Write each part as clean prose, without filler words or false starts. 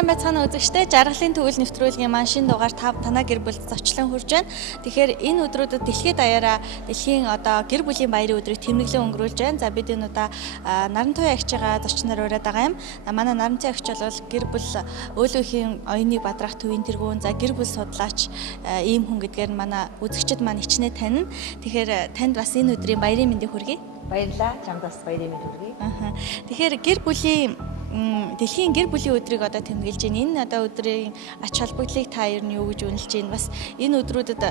Сайн байцгаана үзэгчдээ. Жаргалын төвөл нэвтрүүлгийн маань шинэ дугаар танаа гэр бүл зочлон хүрж байна. Тэгэхээр энэ өдрүүдэд дэлхийд даяараа дэлхийн гэр бүлийн баярын өдрийг тэмдэглэн өнгөрүүлж байна. За бид энэ удаа Нарантуй агчгаа зочноор ураад байгаа юм. Манай Нарантуй агч бол гэр бүл өөлөөхийн оюуныг бадраах төвийн тэргүүн, за гэр бүл судлаач ийм хүн гэдгээр манай үзэгчид маань хичнээн танина. Тэгэхээр танд бас энэ өдрийн баярын мэндийг хүргэе. Баярлалаа. Чамд бас баярын мэнд хүргэе. Тэгэхээр гэр бүлийн дэлхийн гэр бүлийн өдрийг тэмдэглэж байна. Энэ өдрийн ач холбогдлыг та ер нь юу гэж үнэлж байна? Бас энэ өдрүүдэд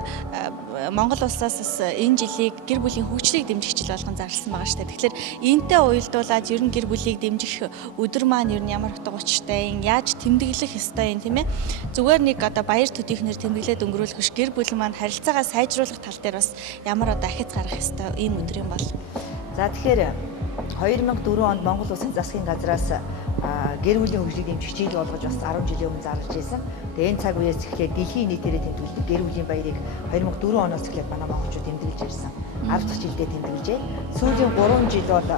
Монгол улсаас бас энэ жилийг гэр бүлийн хөгжлийг дэмжих жил болгон зарласан байгаа шүү дээ. Тэгэхээр энэтэй уялдуулаад ер нь гэр бүлийг дэмжих өдөр маань ер нь ямар утга учиртай юм? Яаж тэмдэглэх ёстой юм, тийм ээ? Зүгээр нэг баяр төдийхнэр тэмдэглээд өнгөрүүлэх биш, гэр бүл маань харилцаагаа сайжруулах тал дээр бас ямар ахиц гарах ёстой ийм өдөр юм бол. За тэгэхээр 2004 онд Монгол Улсын засгийн газраас гэр бүлийн хөгжлийг дэмжих жил болгож бас 10 жилийн өмнө зарлаж байсан. Тэгээ энэ цаг үеэс эхлээд дэлхийн нийтээрээ тэмдэглэдэг гэр бүлийн баярыг 2004 оноос эхлээд манай монголчууд тэмдэглэж ирсэн. 10 дахь жилдээ тэмдэглэжээ. Сүүлийн 3 жил бол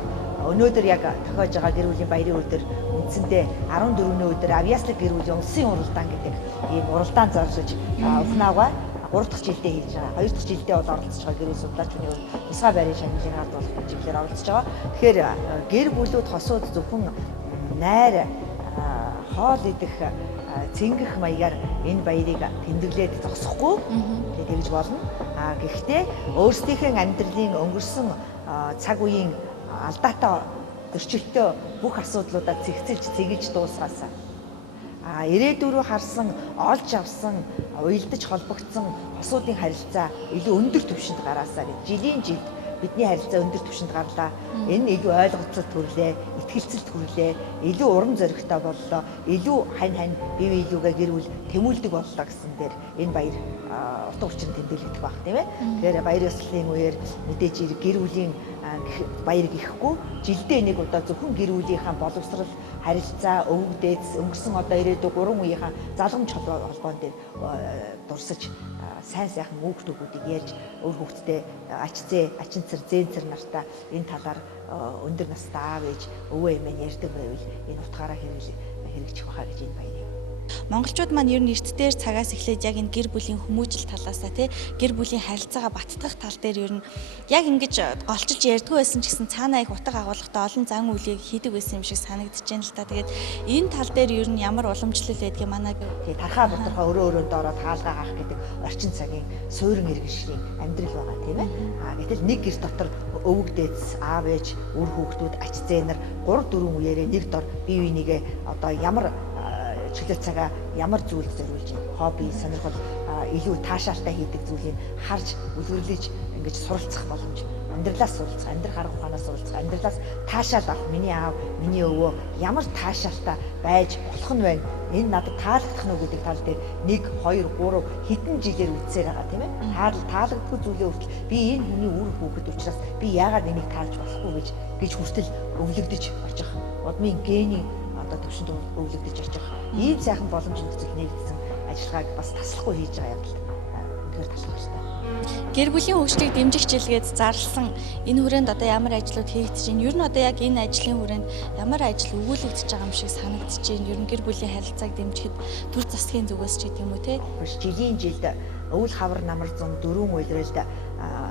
өнөөдөр яг тохиож байгаа гэр бүлийн баярын өдөр үндсэндээ 14-ний өдөр авьяаслаг гэр бүлийн улсын уралдаан гэдэг ийм уралдаан зарлаж ухнааваа 3 дахь жилдээ хийж байгаа. 2 дахь жилдээ бол оролцож байгаа гэр бүл судлаачны тусгай байрын шагналыг хадгалах чиглэлээр оролцож байгаа. Тэгэхээр гэр бүлүүд хосууд зөвхөн найр хоол идэх цэнгэх маягаар энэ баярыг тэмдэглээд зогсохгүй тэгж болно. Гэхдээ өөрсдийнхээ амьдралын өнгөрсөн цаг үеийн алдаатай зөрчилтэй бүх асуудлуудаа цэгцэлж дуусгасан. Ирээдүйн рүү харсан, олж авсан, уялдаж холбогдсон хосуудын харилцаа илүү өндөр түвшинд гараасаа гэж жилийн жилд бидний харилцаа өндөр түвшинд гарлаа. Энэ илүү ойлголцол төрлөө, итгэлцэлд хүрлээ, илүү урам зоригтой боллоо, илүү хань бие биелүүгээ гэр бүл тэмүүлдэг боллоо гэсэн дээр энэ баяр утга учир тэмдэглэгдэх баг, тийм ээ. Тэгэхээр баяр ёслолын үеэр мэдээж гэр бүлийн баяр гэхгүй жилдээ нэг удаа зөвхөн гэр бүлийнхаа боловсрал, харилцаа, өвөг дээдс өнгөрсөн ирээдүйн 3 үеийнхаа залгамж холбоон дээр дурсаж сайн сайхан хүүхдүүдийг ярьж өөр хүүхдтэй ачинцэр зээнцэр нартай энэ талаар өндөр настай аав ээж өвөө эмээ ярьдаг байвал энэ утгаараа хэрэгжих байхаа гэж энэ баярыг монголчууд маань ер нь эрт дээр цагаас эхлээд яг энэ гэр бүлийн хүмүүжил талаасаа гэр бүлийн харилцаагаа баттгах тал дээр ер нь яг ингэж голчилж ярьдгүй байсан ч гэсэн цаанаа их утга агуулгатай олон зан үйлийг хийдэг байсан юм шиг санагдаж байна л та. Тэгээд энэ тал дээр ер нь ямар уламжлал байдгийг манай тархаа бодлохоо өрөөнд ороод хаалгаа авах гэдэг орчин цагийн суурин иргэншлийн амьдрал байгаа, тийм ээ. Гэтэл нэг гэр дотор өвөг дээдс, аав ээж, үр хүүхдүүд, ач зээнэр 3 4 үеэрээ нэг дор бие бинийгээ ямар чөлөө цагаа ямар зүйл зориулж байна. Хобби, сонирхол, илүү таашаалтай хийдэг зүйлийг харж үлгэрлэж ингэж суралцах боломж. Амьдралаас суралцах, амьдрах арга ухаанаас суралцах, амьдралаас таашаал авах. Миний аав, миний өвөө ямар таашаалтай байж болох нь байна. Энэ надад таалагдах нь гэдэг тал дээр 1 2 3 хэдэн жилээр үтсээр байгаа, тийм ээ. Таалагдгүй зүйлээ хүртэл би энэ хүний үр хүүхэд учраас би яагаад энийг таалж болохгүй гэж хүртэл өвлөгдөж орж байгаа. Удмын гений төвшөнд өвлөгдөж орж байгаа. Ийм сайхан боломж нөхцөл нэгдсэн ажиллагааг бас таслахгүй хийж байгаа явдал үнэхээр талархалтай. Гэр бүлийн хөгжлийг дэмжих жилгээд зарласан энэ хүрээнд ямар ажлууд хийгдэж байна? Ер нь яг энэ ажлын хүрээнд ямар ажил өгүүлэгдэж байгаа юм шиг санагдаж байна? Ер нь гэр бүлийн харилцааг дэмжихэд төр засгийн зүгээс ч гэдэг юм уу те? Жилийн жилд өвөл хавар намар зам 4 үйлрэлд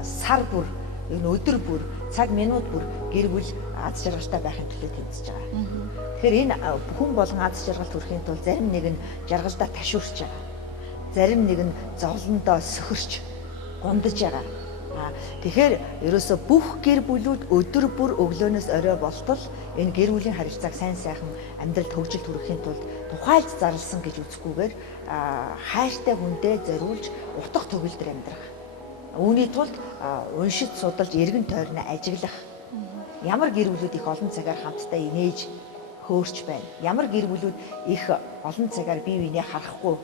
сар бүр өдөр бүр цаг минут бүр гэр бүл аз жаргалтай байхын төлөө тэмцэж байгаа. Тэгэхээр энэ хүн болгон аз жаргалт хүрэхийн тулд зарим нэг нь жаргалдаа ташуурч байгаа. Зарим нэг нь зовлондоо сөхөрч гундаж байгаа. Тэгэхээр ерөөсө бүх гэр бүлүүд өдөр бүр өглөөнөөс орой болтол энэ гэр бүлийн харилцааг сайн сайхан амьдралд хөгжилд хүрэхийн тулд тухайлд зарласан гэж үзэхгүйгээр хайртай хүндээ зориулж утга төгөлдөр амьдрах. Үүний тулд уншиж судалж эргэн тойрноо ажиглах. Ямар гэр бүлүүд их олон цагаар хамтдаа инээж хөөрч байна. Ямар гэр бүлүүд их олон цагаар бие биенээ харахгүй,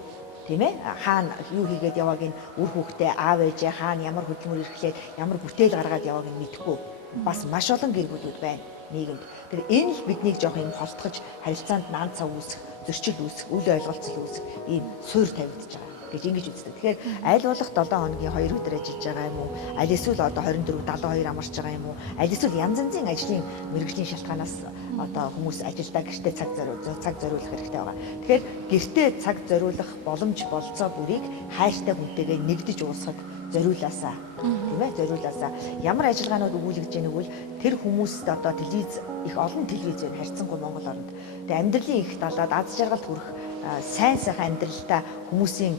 тийм ээ? Хаана юу хийгээд явааг нь үр хүүхдээ аав ээжээ хаана ямар хөдөлмөр эрхлээд ямар бүтээл гаргаад явааг нь мэдэхгүй. Бас маш олон гэр бүлүүд байна нийгэмд. Тэр энэ л биднийг жоох юм холтгож харилцаанд наан цав үүсэх, зөрчил үүсэх, үл ойлголцол үүсэх ийм суурь тавигдаж байгаа. гэж ингэж үздэг. Тэгэхээр аль болох 7 хоногийн 2 өдөр ажиллаж байгаа юм уу? Аль эсвэл одоо 24-72 амарч байгаа юм уу? Аль эсвэл янз янзын ажлын мэргэжлийн шалтгаанаас одоо хүмүүс ажилдаа гэртээ цаг зориулах хэрэгтэй байгаа. Тэгэхээр гэртээ цаг зориулах боломж болцоо бүрийг хайртай хүнтэйгээ нэгдэж уусгах зориулаасаа тийм ээ зориулаасаа ямар ажиллагаанууд өгүүлэгдэж байгааг бол тэр хүмүүст одоо телевиз их олон телевизээр харьцангуй Монгол орнд тэгээ амьдралын их далаад аз жаргалд хүрэх сайн сайхан амьдралтай хүмүүсийн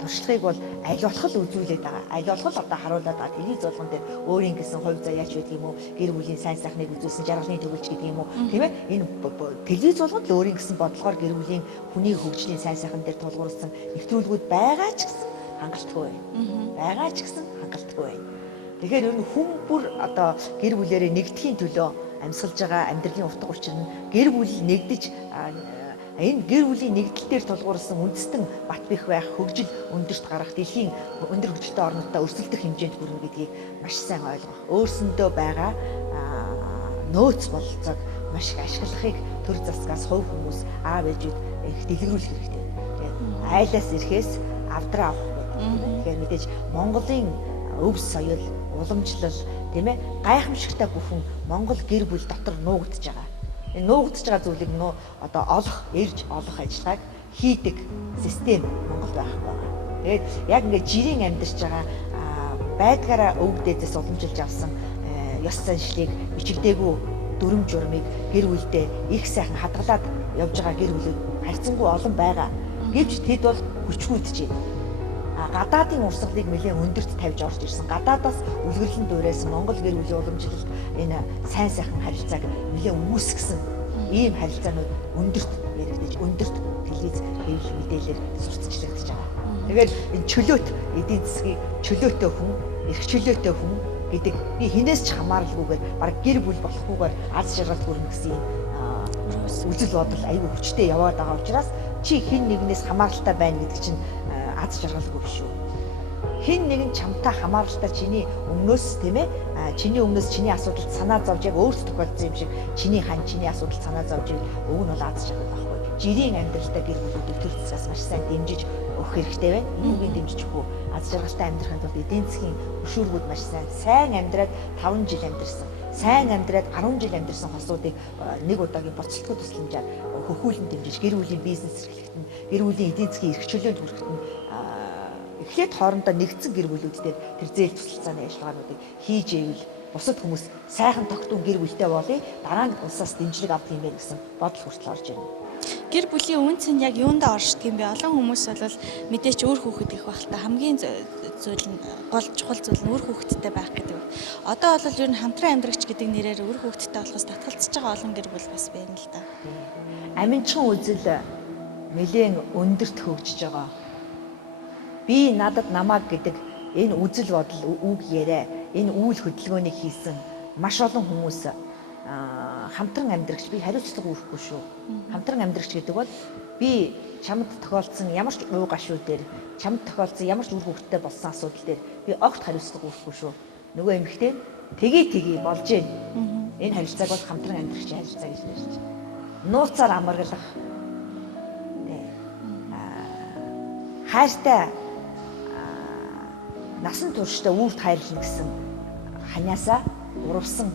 туршлагыг бол аль болох л үзүүлээд байгаа. Аль болох л одоо харуулад байгаа. Телевиз болгон дээр өөрийн гэсэн хувь заяач байдаг юм уу? Гэр бүлийн сайн сайхныг үзүүлсэн жаргалын төвлөж гэдэг юм уу? Тийм ээ. Энэ телевиз болгон л өөрийн гэсэн бодлогоор гэр бүлийн хүний хөгжлийн сайн сайхан дээр тулгуурласан нэвтрүүлгүүд байгаа ч гэсэн хангалтгүй байна. Байгаа ч гэсэн хангалтгүй байна. Тэгэхээр ер нь хүн бүр одоо гэр бүлээрээ нэгдэхийн төлөө амьсгалж байгаа амьдралын утга учир нь гэр бүл нэгдэж энэ гэр бүлийн нэгдэл дээр тулгуурласан үндэстэн бат бэх байх хөгжил өндөрт гарах дэлхийн өндөр хөгжилтэй орнуудаа өрсөлдөх хэмжээнд хүрнэ гэдгийг маш сайн ойлгох. Өөрсөндөө байгаа нөөц бололцоог маш их ашиглахыг төр засгаас хувь хүмүүс аав ээжүүд их дэлгэрүүлэх хэрэгтэй. Айлаас ирэхээс авдраа авах гэдэг. Тэгэхээр мэдээж Монголын өв соёл, уламжлал, тийм ээ, гайхамшигтай бүхэн Монгол гэр бүл дотор нуугдж байгаа. Энэ нуугдж байгаа зүйлийг одоо ирж олох ажиллагааг хийдэг систем Монгол байх байгаа. Тэгээд яг ингээд жирийн амьдарч байгаа байдгаараа өвөг дээдээс уламжилж авсан ёс заншлыг бичигдээгүй дүрм журмыг гэр бүлдээ их сайхан хадгалаад явж байгаа гэр бүлүүд харьцангуй олон байгаа. Гэвч тэд бол хүчгүйдэж байна. Гадаадын урсгалыг нэлээд өндөрт тавьж орж ирсэн. Гадаадаас үлгэрлэн дуурайсан Монгол гэр бүлийн уламжлалт энэ сайн сайхан харилцааг нэлээд үүсгэсэн ийм харилцаанууд өндөрт яригдаж, өндөрт телевиз хэвлэл мэдээлэлээр сурталчлагдаж байгаа. Тэгэхээр энэ чөлөөт эдийн засгийн чөлөөтэй хүн, эрх чөлөөтэй хүн гэдэг би хинээс ч хамааралгүйгээр баг гэр бүл болохгүйгээр аз жаргалд хүрнэ гэсэн үзэл бодол аюул хүчтэй яваад байгаа учраас чи хэн нэгнээс хамааралтай байна гэдэг чинь аз жаргалгүй биш үү? Хэн нэгэн чамтай хамааралтай чиний өмнөөс тийм ээ чиний өмнөөс чиний асуудалд санаа зовж яг өөрт тохиолдсон юм шиг чиний хань чиний асуудалд санаа зовж өг нь бол аз жаргал байхгүй. Жирийн амьдралтай гэр бүлүүд төр засгаас маш сайн дэмжиж өгөх хэрэгтэй байна. Энүүгийн дэмжиж өгөө. Аз жаргалтай амьдрахын тулд эдийн засгийн хөшүүргүүд маш сайн амьдраад 5 жил амьдрсан. Сайн амьдраад 10 жил амьдрсан хосуудыг нэг удаагийн боцолтгүй тусламжаар хөхүүлэн дэмжиж гэр бүлийн бизнес эрхлэхэд нь гэр бүлийн эдийн засгийн эрх чөлөөнд хүрэхэд нь эхлээд хоорондоо нэгдсэн гэр бүлүүдээр тэр зээл тусалцааны ажиллагаануудыг хийж ивэл бусад хүмүүс сайхан тогтун гэр бүлтэй болъё дараа нь улсаас дэмжлэг авах юм байна гэсэн бодол хүртэл орж ирнэ. Гэр бүлийн үнц нь яг юундаа оршдог юм бэ? Олон хүмүүс бол мэдээч өөр хүүхэд их байх та хамгийн зүйл нь гол чухал зүйл нь өөр хүүхэдтэй байх гэдэг. Одоо бол ер нь хамтран амьдрагч гэдэг нэрээр өөр хүүхэдтэй болохоос татгалзаж байгаа олон гэр бүл бас байна л да. Аминчхан үзэл нэлээд өндөрт хөгжиж байгаа. Би надад намааг гэдэг энэ үзэл бодол үг яриа энэ үйл хөдөлгөөнийг хийсэн маш олон хүмүүс хамтран амьдрагч би хариуцлага үүрэхгүй шүү. Хамтран амьдрагч гэдэг бол би чамд тохиолдсон ямар ч уу гашуу дээр чамд тохиолдсон ямар ч үр хөвгттэй болсон асуудал дээр би огт хариуцлага үүрэхгүй шүү. Нөгөө эмэгтэй тгий болж гин. Энэ харилцааг бол хамтран амьдрагчийн харилцаа гэж ярьж байна. Нууцаар амаргалах. Хайртай насан туршдаа үрд хайрлана гэсэн ханиасаа урвсан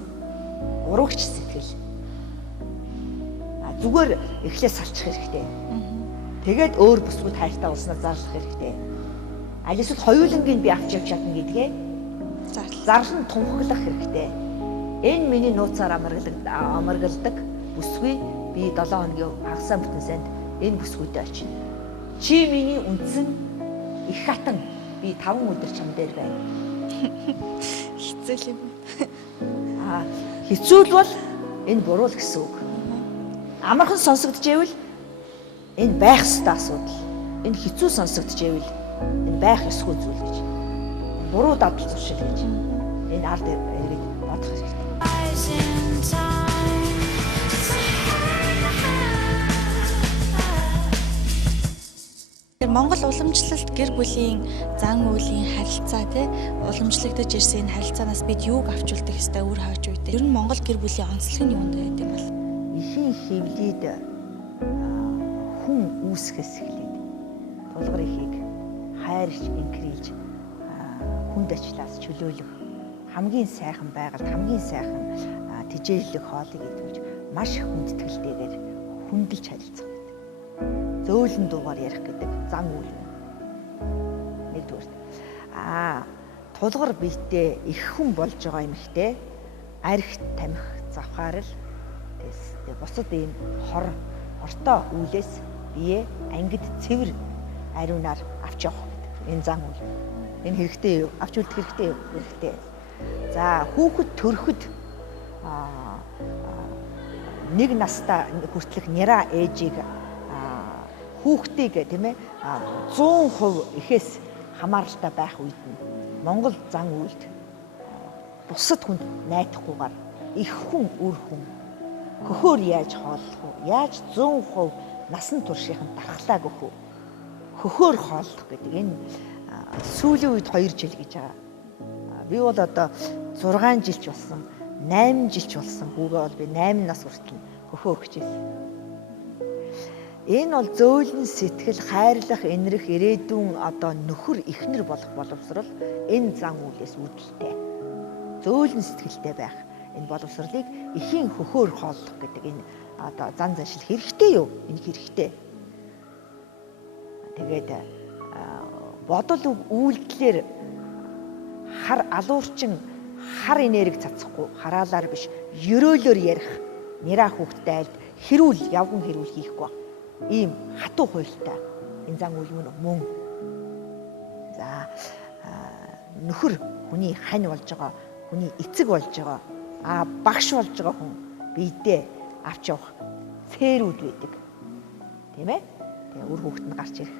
урагч сэтгэл. Зүгээр эхлээ салчих хэрэгтэй. Тэгээд өөр бүсгүүд хайртай болсноо зарлах хэрэгтэй. Аль эсвэл хоёулангийн би авч явж чадна гэдгээ зарлан тунхаглах хэрэгтэй. Энэ миний нууцаар амаргалдаг бүсгүй би 7 хоногийн хагасаа бүтэн санд энэ бүсгүйдээ очино. Чи миний үндсэн их хатан би 5 өдөр чам дээр байна. Хэцүү юм. Хэцүү бол энэ буруу л гэсэн үг. Амархан сонсогдчихвэл энэ байх ёстой асуудал. Энэ хэцүү сонсогдчихвэл энэ байх ёсгүй зүйл гэж. Буруу дадал зуршил гэж. Энэ ард иргэд бодох хэрэгтэй. Монгол уламжлалт гэр бүлийн зан үйлийн харилцаа тий уламжлагдаж ирсэн энэ харилцаанаас бид юуг авч үлдэх ёстой өөр хаач үйдээ. Ер нь Монгол гэр бүлийн онцлог нь юунд байдаг юм бол? Ихэн хөвлөд хүн үүсгэс эхлээд тулгар ихийг хайрч инкрилж хүнд ачлаас чөлөөлөх хамгийн сайхан байгальд хамгийн сайхан тижээлэх хоолыг идвэж маш хүндэтгэлтэйгээр хүндэлж харилцах гэдэг. Зөөлөн дуугаар ярих гэдэг зан үйл. Нэгдүгээр. Тулгар биетээ их хүн болж байгаа эмэгтэй архит тамхи завхаарл бусад ийм хортой үйлээс бие ангид цэвэр ариунаар авч явах гэдэг. Энэ зан үйл. Энэ хэрэгтэй юу? Авч үлдэх хэрэгтэй юу? Хэрэгтэй. За хүүхэд төрөхөд нэг настаа хүртэлх няра ээжийг хүүхдийг тийм ээ 100% эхээс хамааралтай байх үед нь Монгол зан үйлд бусад хүнд найдахгүйгээр их хүн үр хүн хөхөөр яаж хооллох вэ? Яаж 100% насан туршийн дархлааг өгөх вэ? Хөхөөр хооллох гэдэг энэ сүүлийн үед 2 жил гэж байгаа. Би бол одоо 6 жилч болсон, 8 жилч болсон. Хүүгээ бол би 8 нас хүртэл хөхөө өгч байсан. Энэ бол зөөлөн сэтгэл, хайрлах, инрэх, ирээдүйн одоо нөхөр эхнэр болох боловсрол энэ зан үйлээс үүдэлтэй. Зөөлөн сэтгэлтэй байх энэ боловсролыг эхийн хөхөөр хооллох гэдэг энэ одоо зан заншил хэрэгтэй юу? Энэ хэрэгтэй. Тэгээд бодол үйлдэлээр хар алуурчин хар энерги цацахгүй хараалаар биш ерөөлөөр ярих нэраа хүүхдэд айлд хэрүүл явган хэрүүл хийхгүй ийм хатуу хуйлтай энэ зан үйл мөн. За нөхөр хүний хань болж байгаа, хүний эцэг болж байгаа, багш болж байгаа хүн биедээ авч явах фэрүүд байдаг. Тийм ээ? Тэгээ үр хүүхэд нь гарч ирэх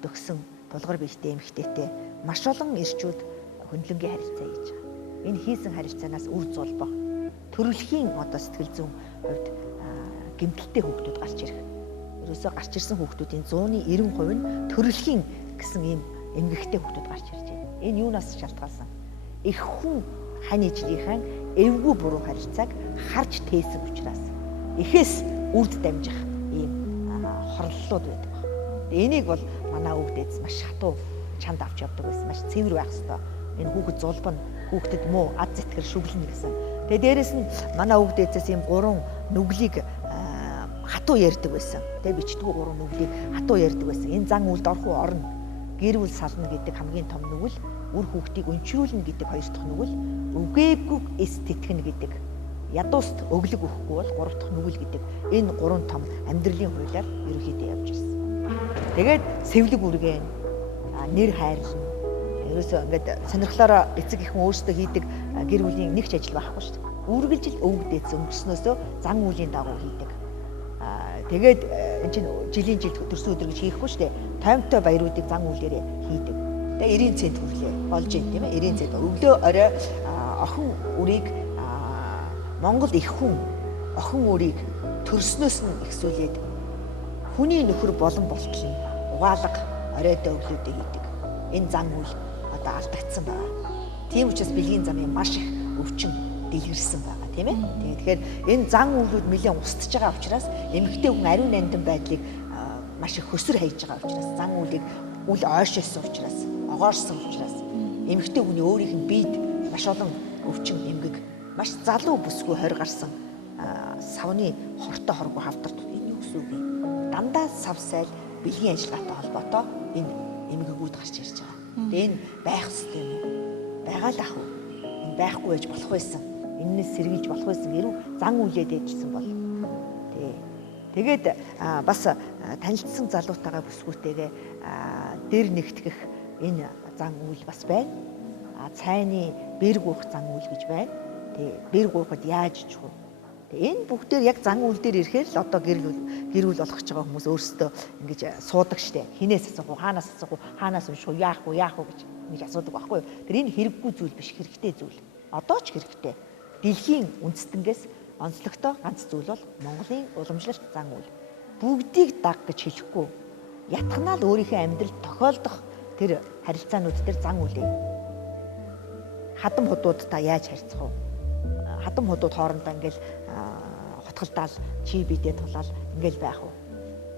дөгсөн тулгар биетэй эмэгтэйтэй маш олон ирчүүд хөндлөнгийн харилцаа хийж байгаа. Энэ хийсэн харилцаанаас үр зулбах төрөлхийн одоо сэтгэл зүйн хувьд гэмтэлтэй хүүхдүүд гарч ирэх. Ерөөсөө гарч ирсэн хүүхдүүдийн 190% нь төрөлхийн гэсэн ийм эмгэгтэй хүүхдүүд гарч ирж байна. Энэ юунаас шалтгаалсан? Их хүн хань ижлийнхэн эвгүй буруу харилцааг харж тээсэн учраас эхээс үрд дамжих ийм хорлолууд байдаг. Энийг бол манай хүүхдээс маш хатуу чанд авч явдаг байсан. Маш цэвэр байх ёстой. Энэ хүүхэд зулбан, хүүхдэд муу, ад зэтгэр шүглэн гэсэн. Тэгээ дээрэс нь манай хүүхдээс ийм 3 нүглийг хатуу ярьдаг байсан. Тэгээ бичдэггүй 3 нүглийг хатуу ярьдаг байсан. Энэ зан үйлд орох уу орно. Гэр бүл сална гэдэг хамгийн том нүгэл, үр хүүхдийг өнчрүүлнэ гэдэг 2 дахь нүгэл, үгээгүй эс тэтгэнэ гэдэг. Ядууст өглөг өгөхгүй бол 3 дахь нүгэл гэдэг. Энэ 3 том амьдралын хуулиар ерөнхийдөө явж ирсэн. Тэгээд сэвлэг үргэн, нэр хайрлна. Ерөөсөө ингээд сонирхлоороо эцэг ихэн өөрсдөө хийдэг гэр бүлийн нэг ч ажил байхгүй шүү дээ. Үргэлжил өвгдөөс өнгөрснөөсөө зан үйлийн дагуу хийдэг. Тэгээд энэ чинь жилийн жил төрсөн өдөр гэж хийхгүй шүү дээ. Таймтай баяруудыг зан үйлээрээ хийдэг. Тэгээ 90 цент хүрлээ олж ийн тийм ээ 90 цент. Өглөө орой охин үрийг Монгол их хүн охин үрийг төрснөөс нь ихсүүлээд хүний нөхөр болон болтол нь угаалга оройдоо өглөөдөө хийдэг. Энэ зан үйл одоо алдагдсан байна. Тийм учраас бэлгийн замын маш их өвчин дэлгэрсэн байгаа тийм ээ. Тэгэхээр энэ зан үйлүүд нэлээд устж байгаа учраас эмэгтэй хүн ариун нандин байдлыг маш их хөсөр хайж байгаа учраас зан үйлийг үл ойшоосон учраас огоорсон учраас эмэгтэй хүний өөрийнх нь биед маш олон өвчин эмгэг маш залуу бүсгүй хорь гарсан савны хортой хоргүй хавдарт энэ юу гэсэн үг юм? Дандаа сав сайл бэлгийн ажиллагаатай холбоотой энэ эмгэгүүд гарч ирж байгаа. Тэгээ энэ байх ёстой юм уу? Байгаа л ах уу? Энэ байхгүй байж болох байсан. Эннээс сэргийлж болох байсан гэрүү зан үйлээд эдэлсэн бол. Тэгээд бас танилцсан залуутайгаа бүсгүүтэйгээ дээр нэгтгэх энэ зан үйл бас байна. Цайны бэр гуйх зан үйл гэж байна. Бэр гуйхад яаж чих вэ? Энэ бүгдээр яг зан үйл дээр ирэхээр л одоо гэр бүл болгож байгаа хүмүүс өөрсдөө ингэж суудаг штэ. Хинээс асуух уу, хаанаас асуух уу, хаанаас унших уу, яах уу гэж ингэж асуудаг байхгүй юу? Тэр энэ хэрэггүй зүйл биш, хэрэгтэй зүйл. Одоо ч хэрэгтэй. Дэлхийн үндэстэнгээс онцлогтой ганц зүйл бол Монголын уламжлалт зан үйл. Бүгдийг даг гэж хэлэхгүй. Ятгнаа л өөрийнхөө амьдралд тохиолдох тэр харилцаанууд дээр зан үйлээ. Хадам худууд та яаж харьцах вэ? Хадам худууд хоорондоо ингээл хотголдаал чи бидээ тулаал ингээл байх уу?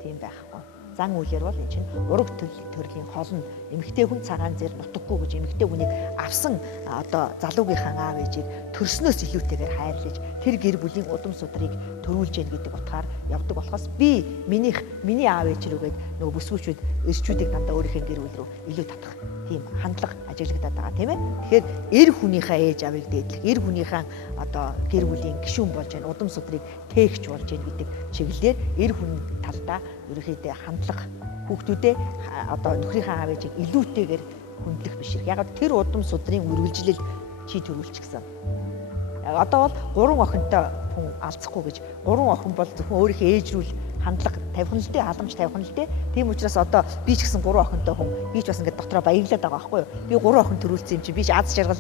Тийм байхгүй. зан үйлэр бол энэ чинь ураг төрлийн хол нь эмэгтэй хүн цагаан зэр нутаггүй гэж эмэгтэй хүнийг авсан одоо залуугийнхаа аав ээжийг төрснөөс илүүтэйгээр хайрлаж тэр гэр бүлийн удам судрыг төрүүлж яах гэдэг утгаар явдаг болохоос би миний аав ээж рүүгээд нөгөө бүсгүүчүүд эрчүүдийг дандаа өөрийнхөө гэр бүл рүү илүү татах тийм хандлага ажиглагдаад байгаа тийм ээ. Тэгэхээр эр хүнийхээ ээж авыг дээдлэх, эр хүнийхээ одоо гэр бүлийн гишүүн болж байна, удам судрыг тээгч болж байна гэдэг чиглэлээр эр хүн талдаа ерөөхдөө хандлага хүүхдүүдээ одоо нөхрийнхээ аав ээжийг илүүтэйгээр хүндлэх биш. Яг тэр удам судрын үргэлжлэл чи төрүүлчихсэн. Одоо бол 3 охинтой хүн алцахгүй гэж 3 охин бол зөвхөн өөрийнхөө ээж рүү хандлага тавих нь л дээ, халамж тавих нь л дээ. Тийм учраас одоо би ч гэсэн 3 охинтой хүн, би ч бас ингээд дотроо баярлаад байгаа байхгүй юу? Би 3 охин төрүүлсэн юм чи би ч аз жаргал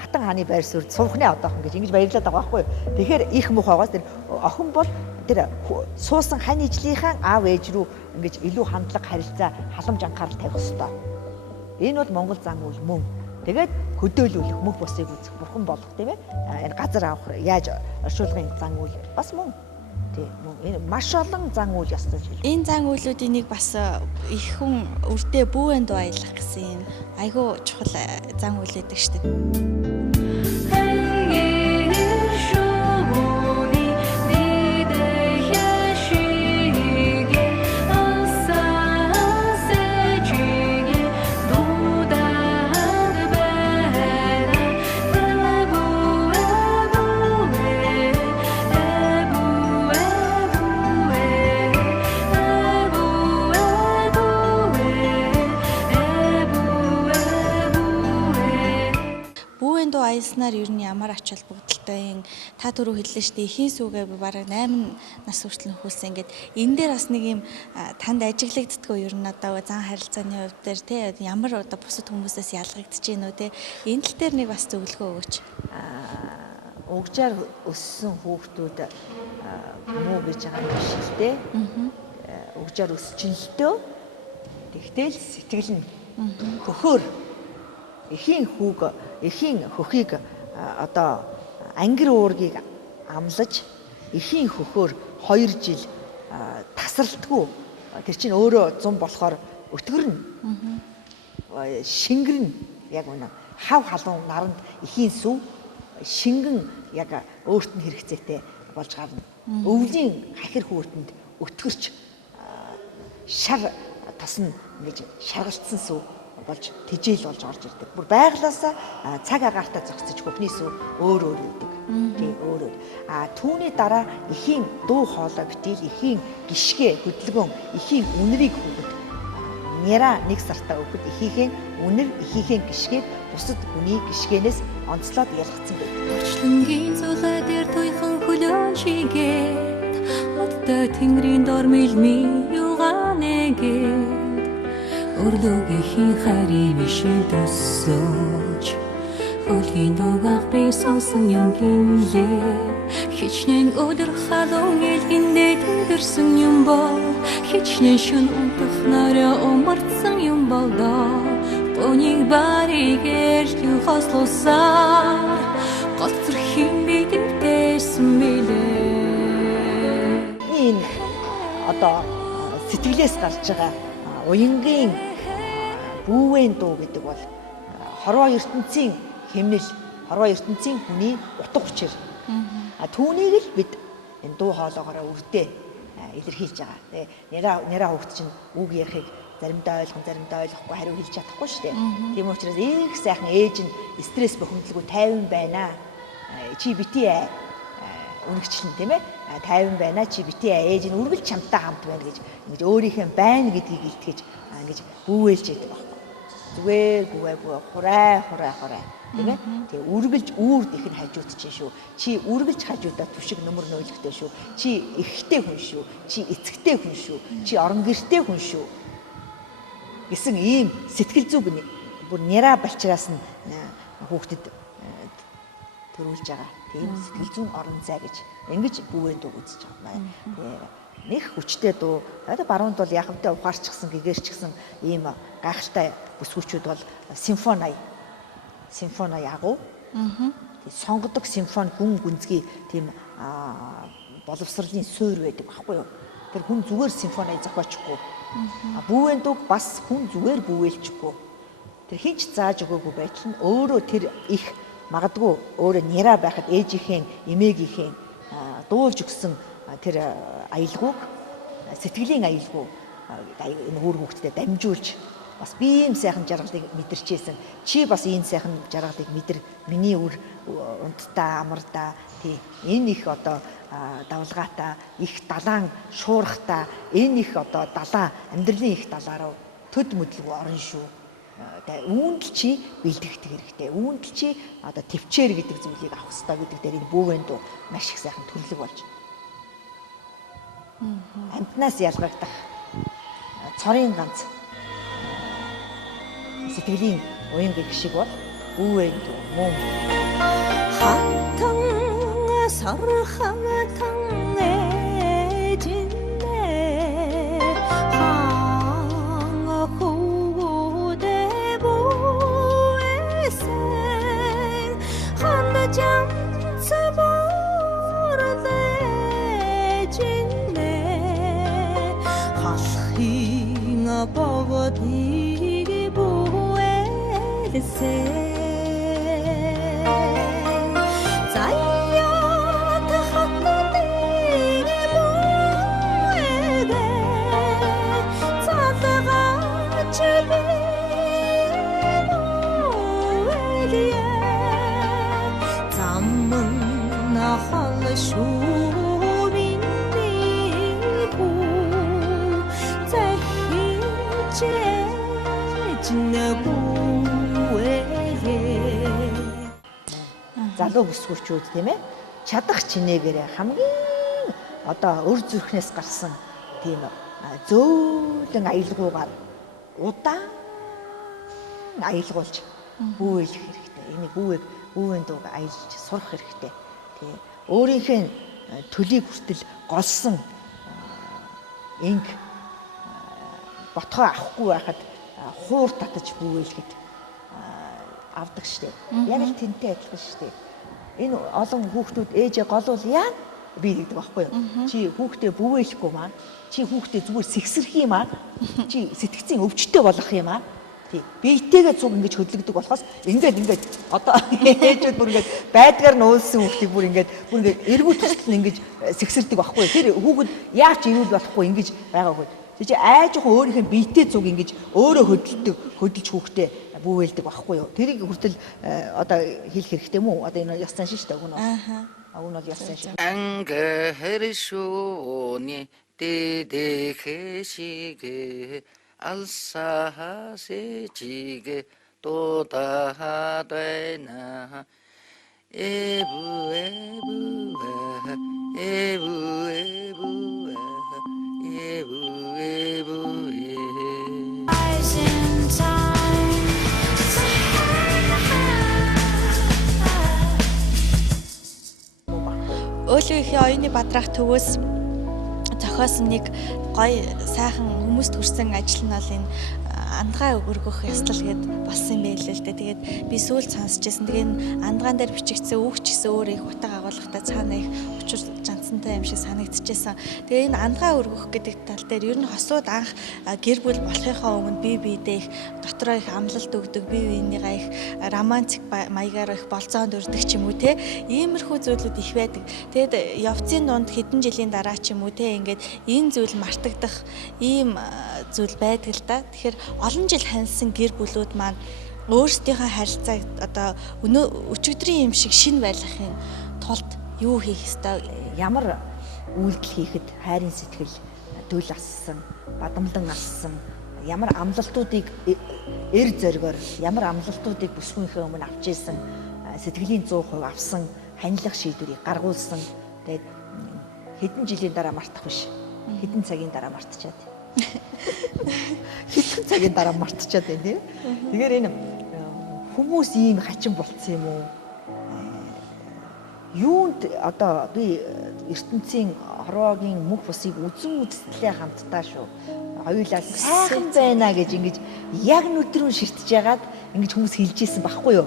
хатан хааны байр суурь сувхны одоохон гэж ингэж баярлаад байгаа байхгүй юу? Тэгэхээр их мухайгаас тэр охин бол тэр суусан хань ижлийнхаа аав ээж рүү ингэж илүү хандлага, харилцаа, халамж анхаарал тавих хэрэгтэй. Энэ бол Монгол зан үйл мөн. Тэгээд хөдөөлүүлэх, мөх босыг үзэх, бурхан болох тийм ээ. Энэ газар авах, яаж оршуулгын зан үйл бас мөн. Тийм мөн. Энэ маш олон зан үйл ёстой зүйл. Энэ зан үйлүүдийн нэг бас их хүн үрдээ бүүвэн дуу аялах гэсэн юм айгүй чухал зан үйл байдаг шүү дээ. Аяснаар ер нь ямар ач холбогдолтой юм та түрүү хэллээ шүү дээ эхийн сүгээ бараг 8 нас хүртэл нөхүүлсэн ингээд энэ дээр бас нэг юм танд ажиглагддггүй ер нь одоо зан харилцааны хувьд дээр те ямар одоо бусад хүмүүсээс ялгагдаж гин үү те энэ тал дээр нэг бас зөвлөгөө өгөөч. Угжаар өссөн хүүхдүүд муу гэж байгаа юм биш л дээ. Угжаар өсчин л дөө. Тэгтэл сэтгэл нь хөхөр эхийн хөхийг одоо ангир уургийг амлаж эхийн хөхөөр 2 жил тасралтгүй тэр чинь өөрөө зам болохоор өтгөрнө. Шингэрнэ яг үнэ хав халуун наранд эхийн сүв шингэн яг өөрт нь хэрэгцээтэй болж гарна. Өвлийн хахир хүүртэнд өтгөрч шар тосн ингэж шаргалцсан сүв болж тэжээл болж орж ирдэг. Бүр байглаасаа цаг агаартай зогсож хөхний сүв өөр өгдөг. Тийм өөр. Түүний дараа эхийн дуу хоолой битэл эхийн гიშгэ хөдөлгөөн эхийн үнэрийг хөвгөд. Няра 1 сартаа өгөхөд эхийнхээ үнэр эхийнхээ гიშгээг бусад хүний гიშгэнээс онцлоод ялгцсан байдаг. Орчлонгийн зулай дээр туйхан хөлөөн шигээд одтой тэнгэрийн дор мэлми юуганэгээд Өрлөгийн харийн бишээ төсөөж хөлгийн дугаах би сонсон юм гинлээ хичнээн өдөр халуун элгэндээ төвөрсөн юм бол хичнээн шүн унтах нараа умарцсан юм бол доо Өнийг баригээр юу хослосаар гоцрхийн бидэртэйсэн билээ Энэ одоо сэтгэлээс гарч байгаа уянгийн бүүвэн дуу гэдэг бол хорвоо ертөнцийн хэмнэл, хорвоо ертөнцийн хүний утга учир. Түүнийг л бид энэ дуу хоолоогоор үрдээ илэрхийлж байгаа. Тэгээ нэраа хүүхд чинь үг ярихыг заримдаа ойлгон, заримдаа ойлгохгүй хариу хэлж чадахгүй шүү дээ. Тийм учраас их сайхан ээж нь стресс бохимдлгүй тайван байна. Чи битий үнэгчлэн тийм ээ 50 байна чи битий ээж нь үргэлж чамтай хамт байна гэж ингэж өөрийнхөө байна гэдгийг илтгэж ингэж бүүвэлж яддаг байхгүй. Зүгээр бүүвэ хурай тийм ээ. Тэгээ үргэлж үрд их нь хажууд чинь шүү. Чи үргэлж хажуудаа түшиг нөмөр нөөлөгтэй шүү. Чи эрхтэй хүн шүү. Чи эцэгтэй хүн шүү. Чи орон гэртэй хүн шүү. Гэсэн ийм сэтгэл зүг бүр няра балчраас нь хүүхдэд төрүүлж байгаа. Тийм сэтгэл зүйн орон зай гэж ингэж бүүвэн дуу үзэж байгаа. Них хүчтэй дуу. Одоо баруунд бол яхавтай ухаарчихсан, гэгэрчсэн ийм гайхалтай бүсгүүчүүд бол симфони агуу. Сонгодог симфони гүн гүнзгий тийм боловсролын суурь байдаг байхгүй юу? Тэр хүн зүгээр симфони зохиочихгүй. Бүүвэн дуу бас хүн зүгээр бүүвэлчихгүй. Тэр хинч зааж өгөөгүй байтал нь өөрөө тэр их магадгүй өөрөө няра байхад ээжийнхээ эмээгийнхээ дуулж өгсөн тэр аялгауг сэтгэлийн аялгау энэ өөр хүүхдэд дамжуулж бас би ийм сайхан жаргалыг мэдэрчээсэн. Чи бас ийм сайхан жаргалыг мэдэр. Миний үр унттай амарда тий энэ их одоо давлгаатай их далаан шуурхтай энэ их одоо далаа амьдралын их далаа руу төд мэдлгүй орно шүү. Үүнд л чи бэлтгэх хэрэгтэй. Үүнд л чи одоо төвчээр гэдэг зүйлийг авах хэрэгтэй гэдэг дээр энэ бүүвэн дуу маш их сайхан төрлөг болж. Амтнаас ялгагдах цорын ганц сэтгэлийн уян гэх шиг бол бүүвэн дуу мөн. хатан сархатан эжинэ ханга хууде буэсэн ханда жамцабордэ эжинэ халхин богоди буэсэн залуу бүсгүүчүүд тийм ээ чадах чинээгээрээ хамгийн одоо өр зүрхнээс гарсан тийм зөөлөн аялгаугаар удаан аялгуулж бүүвэлэх хэрэгтэй. Энийг бүүвэн дууг аялж сурах хэрэгтэй. Тийм өөрийнхөө төлийг хүртэл голсон инг ботхоо авахгүй байхад хуур татаж бүүвэлэхэд авдаг штеп. Яг л тэнтэй адилхан штеп. Энэ олон хүүхдүүд ээжээ голвол яа би гэдэг байхгүй юу? Чи хүүхдээ бүүвэлэхгүй маа. Чи хүүхдээ зүгээр сэгсрэх юм аа. Чи сэтгцийн өвчтөй болох юм аа. Тий. Биетэйгээ цуг ингэж хөдлөгдөг болохоос ингээд одоо ээжүүд бүр ингээд байдгаар нуулсан хүүхдийг бүр ингээд эргүү тусал ингэж сэгсэрдэг байхгүй юу? Тэр хүүхэд яаж ирүүл болохгүй ингэж байгаагүй. Чи айжхан өөрийнхөө биетэй цуг ингэж өөрөө хөдөлж хүүхдээ бүүвэлдэг байхгүй юу? Тэрийг хүртэл одоо хийх хэрэгтэй мүү? Одоо энэ ёс заншин шүү дээ. Уг нь. Уг нь бол ёс заншин. ангэршүүний дэдэхэшигэ 알사하세지게 또다하되나 Өөлөгийн оюуны бадраах төвөөс зохиосон нэг гоё сайхан хүмүүст хүрсэн ажил нь бол энэ андгаа өргөх ёслол гэд болсон юм байлээ л дээ. Тэгээд би сүүл сонсчихсэн. Тэгээ энэ андгаан дээр бичигдсэн үг ч гэсэн өөрөө их утга агуулгатай цаана их учир жанцантай юм шиг санагдчихсэн. Тэгээ энэ андгаа өргөх гэдэг тал дээр ер нь хосууд анх гэр бүл болохынхаа өмнө бие биедээ их дотроо их амлалт өгдөг, бие биенийгаа их романтик маягаар их болцоонд өрдөг ч юм уу те. Иймэрхүү зүйлүүд их байдаг. Тэгээд явцын дунд хэдэн жилийн дараа ч юм уу те ингээд энэ зүйл мартагдах ийм зүйл байдаг л да. Тэгэхээр олон жил ханьсан гэр бүлүүд маань өөрсдийнхөө харилцааг одоо өчигдрийн юм шиг шинэ байлгахын тулд юу хийх ёстой? Ямар үйлдэл хийхэд хайрын сэтгэл дөөл ассан, бадамлан ассан, ямар амлалтуудыг зоргоор, ямар амлалтуудыг бүсгүйнхээ өмнө авч ийсэн, сэтгэлийн 100% авсан, ханилах шийдвэрийг гаргуулсан. Тэгээд хэдэн жилийн дараа мартах биш. Хэдэн цагийн дараа мартчихад. Хэдэн цагийн дараа мартчихад байна тийм. Тэгэхээр энэ хүмүүс ийм хачин болцсон юм уу? Юунд одоо би ертөнцийн хорвоогийн мөх бусыг үзэн үзтлээ хамтдаа шүү. Хоёулаа сайхан байна гэж ингэж яг нүдрүүн ширтэж ягаад ингэж хүмүүс хэлж ийсэн байхгүй юу?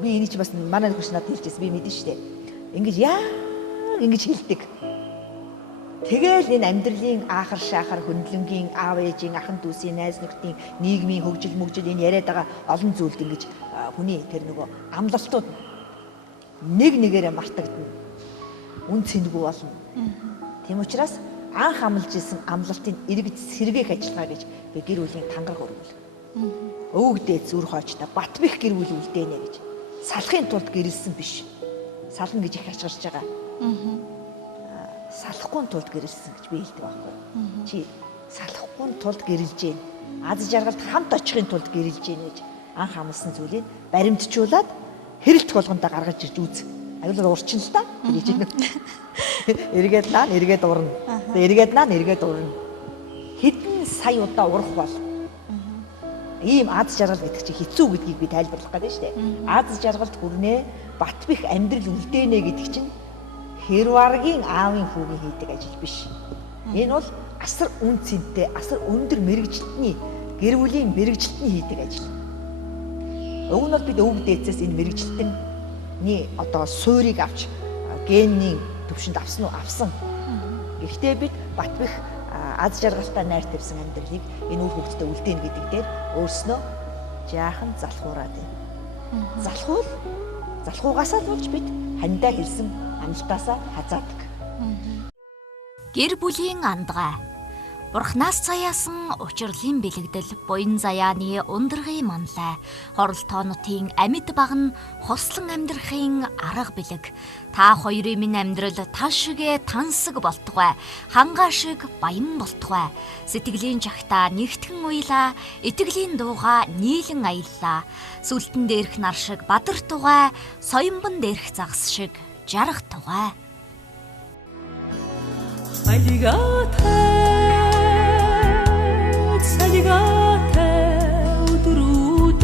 Би энийг чи бас манай хүч надад хэлж ийсэн би мэдэн штэ. Ингэж яа ингэж хэлдэг. Тэгэл энэ амьдралын аахар шаахар хөндлөнгийн аав ээжийн ахын дүүсийн найз нөхдийн нийгмийн хөгжил мөгжил энэ яриад байгаа олон зүйлд ингэж хүний тэр нөгөө амлалтууд нэг нэгээрээ мартагдана. Үн цэнэгүй болно. Тийм учраас анх амлаж исэн амлалтын эргэж сэргээх ажиллагаа гэж би гэр бүлийн тангараг өргөл. Өвгдээ зүр хоочтой Батбих гэр бүл үлдээнэ гэж. Салахын тулд гэрэлсэн биш. Сална гэж их ачгарч байгаа. Салахгүй тулд гэрэлсэн гэж би хэлдэг байхгүй. Чи салахгүй тулд гэрэлж гин. Аз жаргалд хамт очихын тулд гэрэлж гин гэж анх амласан зүйлийг баримтжуулаад хэрэлт болгондоо гаргаж ирж үз. Аюулгүй урчин л та гэж юм. Эргээд наа, эргээд урна. Эргээд наа, эргээд урна. Хэдэн сая удаа урах бол ийм аз жаргал гэдэг чинь хэцүү гэдгийг би тайлбарлах гэдэг шүү дээ. Аз жаргалд хүрнэ, Батбих амьдрал үлдээнэ гэдэг чинь Хэрваргийн аавын хүүгийн хийдэг ажил биш. Энэ бол асар үн цэнтэй, асар өндөр мэрэгжилтний гэр бүлийн мэрэгжилтний хийдэг ажил. Уг нь бол бид өвөг дээдсээс энэ мэрэгжилтний одоо суурийг авч генийн төвшөнд авсан уу? Авсан. Гэхдээ бид Батбих аз жаргалтай найр тавьсан амьдралыг энэ үр хөвгтөд үлдээнэ гэдэг дээр өөрснөө жаахан залхуураад байна. Залхуугасаа л болж бид хандаа хэлсэн амлалтаасаа хазаадаг. Гэр бүлийн андгаа Бурханаас заяасан учирлын бэлэгдэл буян заяаны ундрагын манлай хоролтоонотын амьд баг нь хослон амьдрахын арга бэлэг та хоёрын минь амьдрал тал шигэ тансаг болтугай хангаа шиг баян болтугай сэтгэлийн жагтаа нэгтгэн уйлаа итгэлийн дууга нийлэн аяллаа сүлтэн дээрх нар шиг бадартугай соёмбон дээрх загас шиг жарах тугай 살가태 우두루딕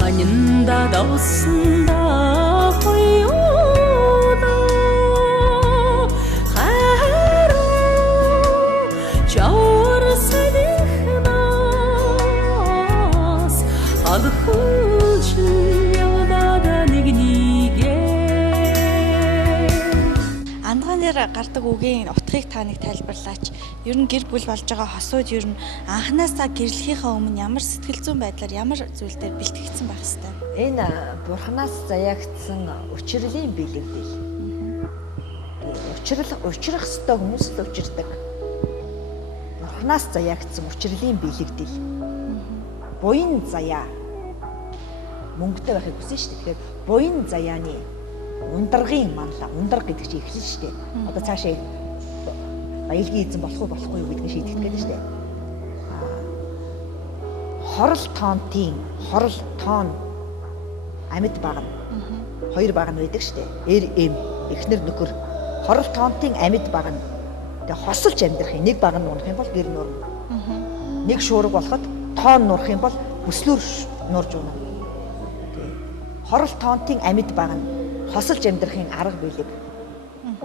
한인다 더쓴다 호요다 하루 저르사리흐나스 아드훈치 야다다 니기니게 Андгаан дээр гардаг үгийн утгыг та нэг тайлбарлаач. Ер нь гэр бүл болж байгаа хосууд ер нь анханасаа гэрлэхийнхаа өмнө ямар сэтгэл зүйн байдлаар ямар зүйлээр бэлтгэгдсэн байх хэвээр. Энэ Бурханаас заяагдсан учирлын бэлэгдэл. Учрах ёстой хүмүүс л учирдаг. Бурханаас заяагдсан учирлын бэлэгдэл. Буян заяа мөнгөтэй байхыг хүсэн шүү дээ. Тэгэхээр буян заяаны ундрагын манлаа. Ундраг гэдэг чинь эхлэл шүү дээ. Одоо цаашаа баялгийн эзэн болох уу болохгүй юу гэдгийг шийдэх гэдэг шүү дээ. Хорол тоон амьд баг нь хоёр баг нь байдаг шүү дээ. Эр эм эхнэр нөхөр хорол тоонтын амьд баг нь тэгээ хосолж амьдрахын нэг баг нь нурах юм бол гэр нурна. Нэг шуурга болоход тоон нурах юм бол бүслүүр нурж унаа. Хорол тоонтын амьд баг нь хосолж амьдрахын арга бэлэг.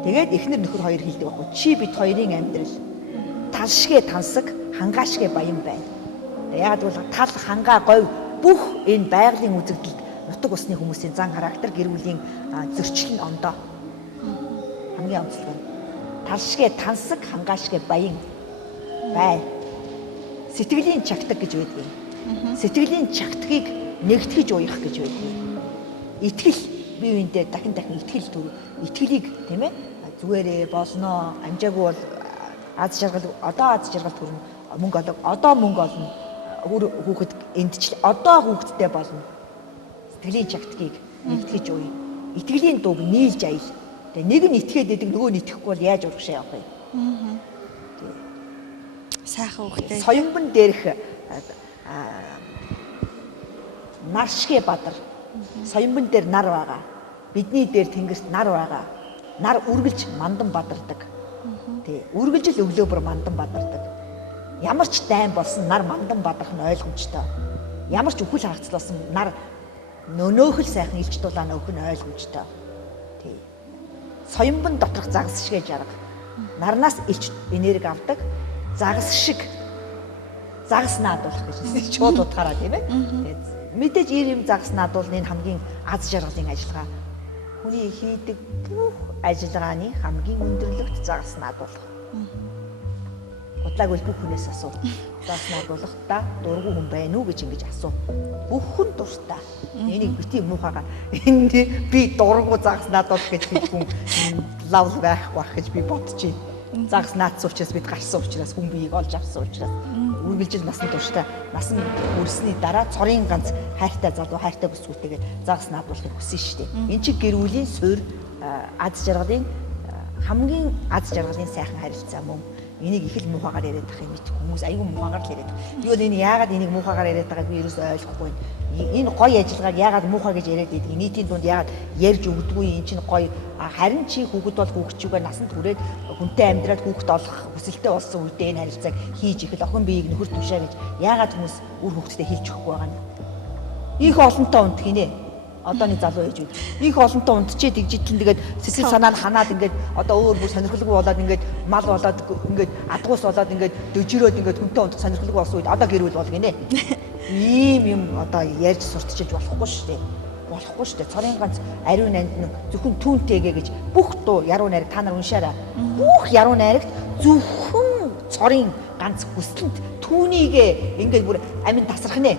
Тэгээд эхнэр нөхөр хоёр хэлдэг байхгүй. Чи бид хоёрын амьдрал тал шигэ тансаг, хангаа шигэ баян байна. Яг бол тал, хангаа, говь бүх энэ байгалийн үзэгдэлд нутаг усны хүмүүсийн зан характер, гэр бүлийн зөрчил нь ондоо. Хамгийн онцлог нь тал шигэ тансаг, хангаа шигэ баян бай. Сэтгэлийн чагтаг гэж байдаг. Сэтгэлийн чагтгийг нэгтгэж уях гэж байдаг. Итгэл бие биендээ дахин итгэл төр итгэлийг тийм ээ зүгээрээ болно амжаагүй бол аз жаргал төрнө мөнгө олно хүүхэд эндчил одоо хүүхэдтэй болно сэтгэлийн чагтгийг нэгтгэж уй итгэлийн дууг нийлж аял тэгээ нэг нь итгээд идэг нөгөө нь итгэхгүй бол яаж урагшаа явах вэ сайхан хүүхдээ соёмбон дээрх нар шигэ бадар соёмбон дээр нар байгаа. Бидний дээр тэнгэрт нар байгаа. Нар үргэлж мандан бадардаг. Тий, үргэлж л өглөө бүр мандан бадардаг. Ямар ч дайн болсон нар мандан бадрах нь ойлгомжтой. Ямар ч үхэл хагацл болсон нар нөөхөл сайхан илч дулаан өөх нь ойлгомжтой. Тий. Соёмбон доторх загас шигэ жарга. Нарнаас илч энерги авдаг. Загас шиг загас наадуулах гэж шууд утгаараа тийм ээ. Мэдээж ийм загас наадуул энэ хамгийн аз жаргалын ажиллагаа. хүний хийдэг бүх ажиллагааны хамгийн өндөрлөгт загас наадуулах. Удлааг бол бүх хүнээс асуу. Загас наадуулахдаа дургүй хүн байна уу гэж ингэж асуу. Бүх хүн дуртай. Энийг бити муухагаар энэ би дургүй загас наадуулах гэж би хүн лав байхгүй байх гэж би бодчих. Загас наадсан учраас бид гарсан учраас хүн биеийг олж авсан учраас үргэлжил насан туршдаа насан үрсний дараа цорын ганц хайртай залуу хайртай бүсгүйтэйгээ загас наадуулахыг хүсэн шүү дээ. Энэ чинь гэр бүлийн суурь аз жаргалын хамгийн аз жаргалын сайхан харилцаа мөн. Энийг их л муухагаар яриад байх юм мэд хүмүүс айгүй муухагаар л яриад. Би бол энэ яагаад энийг муухагаар яриад байгааг би ерөөсөй ойлгохгүй байна. Энэ гоё ажиллагааг яагаад муухай гэж яриад байдаг. Нийтийн дунд яагаад ярьж өгдөггүй энэ чинь гоё. Харин чи хүүхэд бол хүүхчүүгээ насанд хүрээд хүнтэй амьдраад хүүхэд олох хүсэлтэй болсон үедээ энэ харилцааг хийж ихэл охин биеийг нөхөр түшээ гэж яагаад хүмүүс үр хүүхдэд хэлж өгөхгүй байгаа юм. Их олонтой унд хийнэ. Одооны залуу ээж үү. Их олонтой унтчээ тэгжитлэн тэгээд сэсэл санаа нь ханаад ингээд одоо өөр бүр сонирхолгүй болоод ингээд мал болоод ингээд адгуус болоод ингээд дөжирөөд ингээд хүнтэй унтах сонирхолгүй болсон үед одоо гэр бүл болгоно. Ийм юм одоо ярьж сурталчилж болохгүй шүү дээ. Болохгүй шүү дээ. Цорын ганц ариун найранд нь зөвхөн түүнтэйгээ гэж бүх дуу яруу найраг та нар уншаарай. Бүх яруу найрагт зөвхөн цорын ганц хүслэнд түүнийгээ ингээд бүр амин тасрах нэ.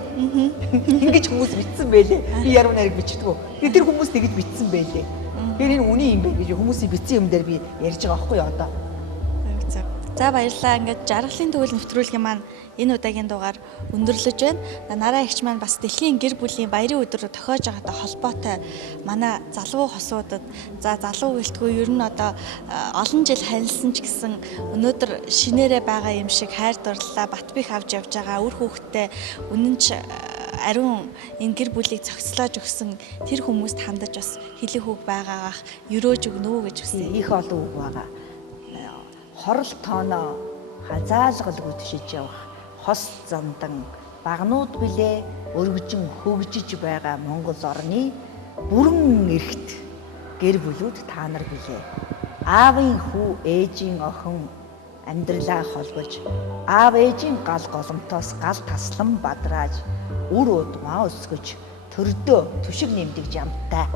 Ингэж хүмүүс битсэн байлээ. Би яруу найраг бичдэг. Тэр хүмүүс тэгж битсэн байлээ. Тэр энэ үний юм бэ гэж хүмүүсийн битсэн юм дээр би ярьж байгаа байхгүй юу одоо. За баярлалаа. Ингээд жаргалын төвөл нэвтрүүлгийн маань энэ удаагийн дугаар өндөрлөж байна. Нараа эгч маань бас дэлхийн гэр бүлийн баярын өдрөөр тохиож байгаатай холбоотой манай залуу хосуудад за залуу гэлтгүй ер нь одоо олон жил харилцсан ч гэсэн өнөөдөр шинээрээ байгаа юм шиг хайр дурлалаа бат бих авч явж байгаа үр хүүхдтэй үнэн ч ариун энэ гэр бүлийг цогцлоож өгсөн тэр хүмүүст хандаж бас хэлэх үг байгаагах өрөөж өгнө үү гэж хүсье. Их олон үг байгаа. Хорол тооноо хазаалгалгүй түшиж явах хос зандан багнууд билээ өргөжин хөгжиж байгаа Монгол орны бүрэн эрхт гэр бүлүүд та нар билээ. Аавын хүү ээжийн охин амьдралаа холбож аав ээжийн гал голомтоос гал таслан бадрааж үр удмаа өсгөж төрдөө түшиг нэмдэг ямтай.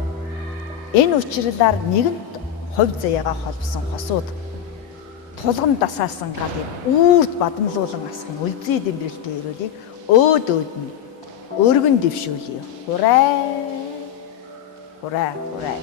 Энэ учирлаар нэгэнт хувь заяагаа холбосон хосууд тулган дасаасан галыг үрд бадамлуулан асахын үлзий дэмбэрэлтэй ирүүлийг өөд нь өргөн дэвшүүлье. Хураа. Хураа, хураа.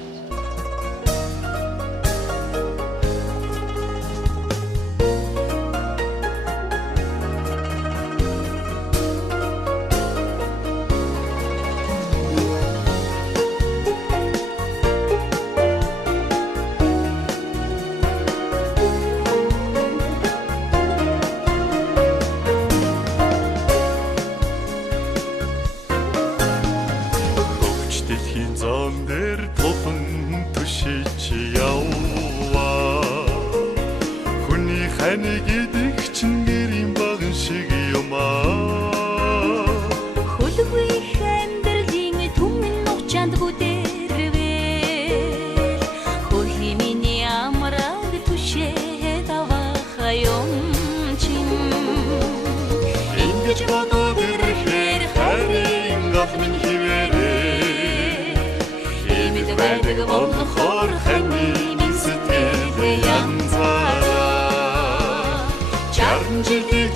Жилийн